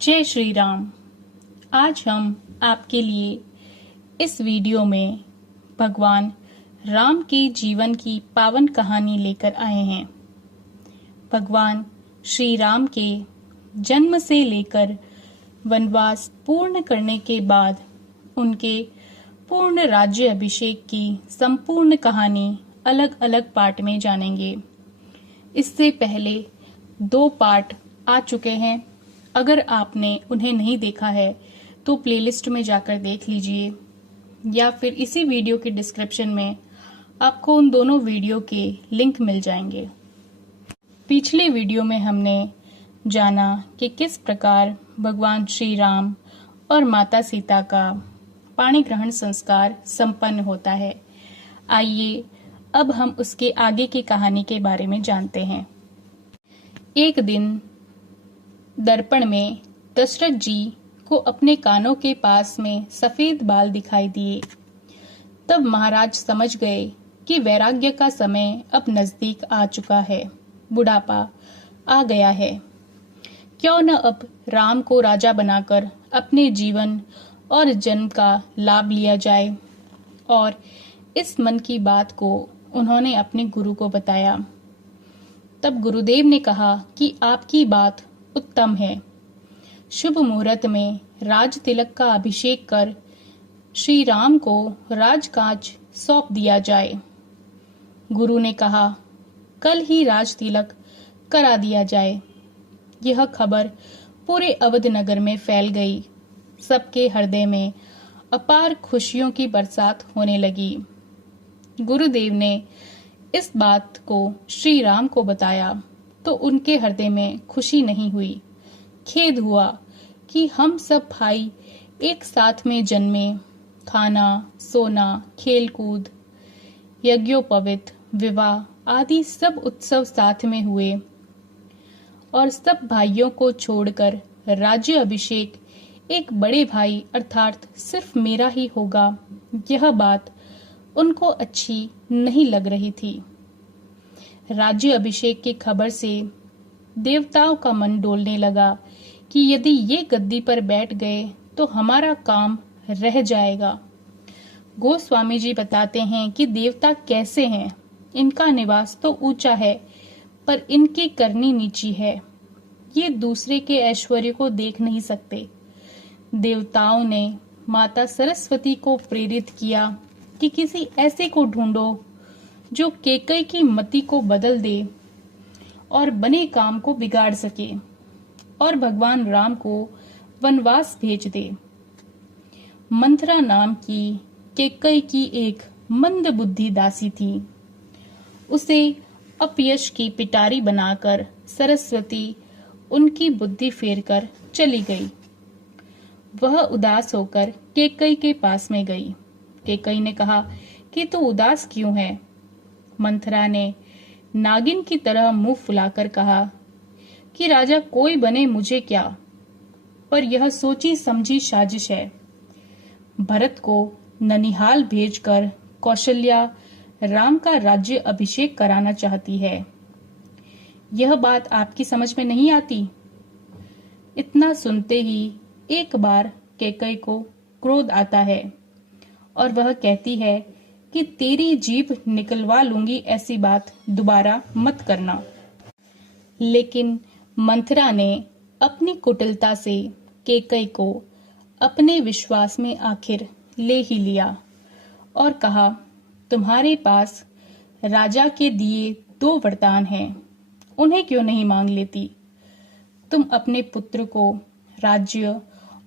जय श्री राम। आज हम आपके लिए इस वीडियो में भगवान राम के जीवन की पावन कहानी लेकर आए हैं। भगवान श्री राम के जन्म से लेकर वनवास पूर्ण करने के बाद उनके पूर्ण राज्य अभिषेक की संपूर्ण कहानी अलग अलग पार्ट में जानेंगे। इससे पहले 2 पार्ट आ चुके हैं। अगर आपने उन्हें नहीं देखा है तो प्लेलिस्ट में जाकर देख लीजिए या फिर इसी वीडियो के डिस्क्रिप्शन में आपको उन दोनों वीडियो के लिंक मिल जाएंगे। पिछले वीडियो में हमने जाना कि किस प्रकार भगवान श्री राम और माता सीता का पाणी ग्रहण संस्कार संपन्न होता है। आइए अब हम उसके आगे की कहानी के बारे में जानते हैं। एक दिन दर्पण में दशरथ जी को अपने कानों के पास में सफेद बाल दिखाई दिए। तब महाराज समझ गए कि वैराग्य का समय अब नजदीक आ चुका है, बुढ़ापा आ गया है। क्यों न अब राम को राजा बनाकर अपने जीवन और जन्म का लाभ लिया जाए। और इस मन की बात को उन्होंने अपने गुरु को बताया। तब गुरुदेव ने कहा कि आपकी बात उत्तम है। शुभ मुहूर्त में राज तिलक का अभिषेक कर श्री राम को राजकाज सौंप दिया जाए। गुरु ने कहा कल ही राज तिलक करा दिया जाए। यह खबर पूरे अवध नगर में फैल गई। सबके हृदय में अपार खुशियों की बरसात होने लगी। गुरुदेव ने इस बात को श्री राम को बताया तो उनके हृदय में खुशी नहीं हुई। खेद हुआ कि हम सब भाई एक साथ में जन्मे, खाना सोना खेलकूद यज्ञोपवीत विवाह आदि सब उत्सव साथ में हुए और सब भाइयों को छोड़कर राज्य अभिषेक एक बड़े भाई अर्थात सिर्फ मेरा ही होगा, यह बात उनको अच्छी नहीं लग रही थी। राज्य अभिषेक की खबर से देवताओं का मन डोलने लगा कि यदि ये गद्दी पर बैठ गए तो हमारा काम रह जाएगा। गोस्वामी जी बताते हैं कि देवता कैसे हैं। इनका निवास तो ऊंचा है पर इनकी करनी नीची है। ये दूसरे के ऐश्वर्य को देख नहीं सकते। देवताओं ने माता सरस्वती को प्रेरित किया कि किसी ऐसे को ढूंढो जो कैकेयी की मति को बदल दे और बने काम को बिगाड़ सके और भगवान राम को वनवास भेज दे। मंथरा नाम की कैकेयी की एक मंद बुद्धि दासी थी। उसे अपयश की पिटारी बनाकर सरस्वती उनकी बुद्धि फेरकर चली गई। वह उदास होकर कैकेयी के पास में गई। कैकेयी ने कहा कि तू उदास क्यों है? मंथरा ने नागिन की तरह मुंह फुलाकर कहा कि राजा कोई बने मुझे क्या, पर यह सोची समझी साजिश है। भरत को ननिहाल भेजकर कौशल्या राम का राज्य अभिषेक कराना चाहती है। यह बात आपकी समझ में नहीं आती? इतना सुनते ही एक बार कैकेयी को क्रोध आता है और वह कहती है कि तेरी जीभ निकलवा लूंगी, ऐसी बात दोबारा मत करना। लेकिन मंथरा ने अपनी कुटिलता से कैकेयी को अपने विश्वास में आखिर ले ही लिया और कहा तुम्हारे पास राजा के दिए 2 वरदान हैं, उन्हें क्यों नहीं मांग लेती? तुम अपने पुत्र को राज्य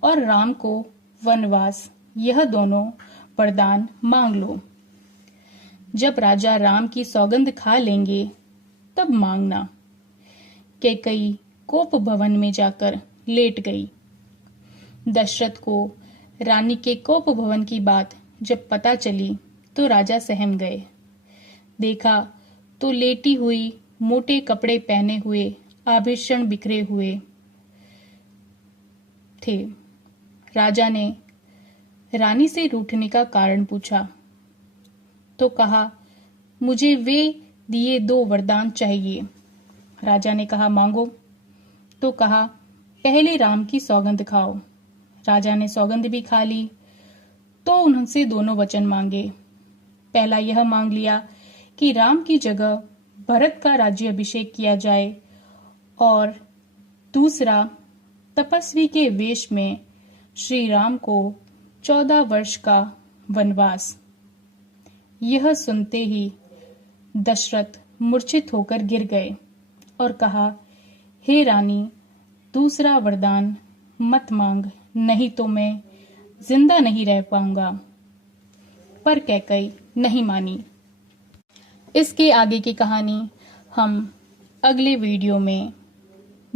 और राम को वनवास, यह दोनों वरदान मांग लो। जब राजा राम की सौगंध खा लेंगे तब मांगना। कैकेयी कोप भवन में जाकर लेट गई। दशरथ को रानी के कोप भवन की बात जब पता चली तो राजा सहम गए। देखा तो लेटी हुई मोटे कपड़े पहने हुए आभूषण बिखरे हुए थे। राजा ने रानी से रूठने का कारण पूछा तो कहा मुझे वे दिए 2 वरदान चाहिए। राजा ने कहा मांगो। तो कहा पहले राम की सौगंध खाओ। राजा ने सौगंध भी खा ली तो उनसे दोनों वचन मांगे। पहला यह मांग लिया कि राम की जगह भरत का राज्याभिषेक किया जाए और दूसरा तपस्वी के वेश में श्री राम को 14 वर्ष का वनवास। यह सुनते ही दशरथ मूर्छित होकर गिर गए और कहा, हे रानी, दूसरा वरदान मत मांग, नहीं तो मैं जिंदा नहीं रह पाऊंगा। पर कैकई नहीं मानी। इसके आगे की कहानी हम अगले वीडियो में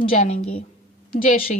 जानेंगे। जय श्री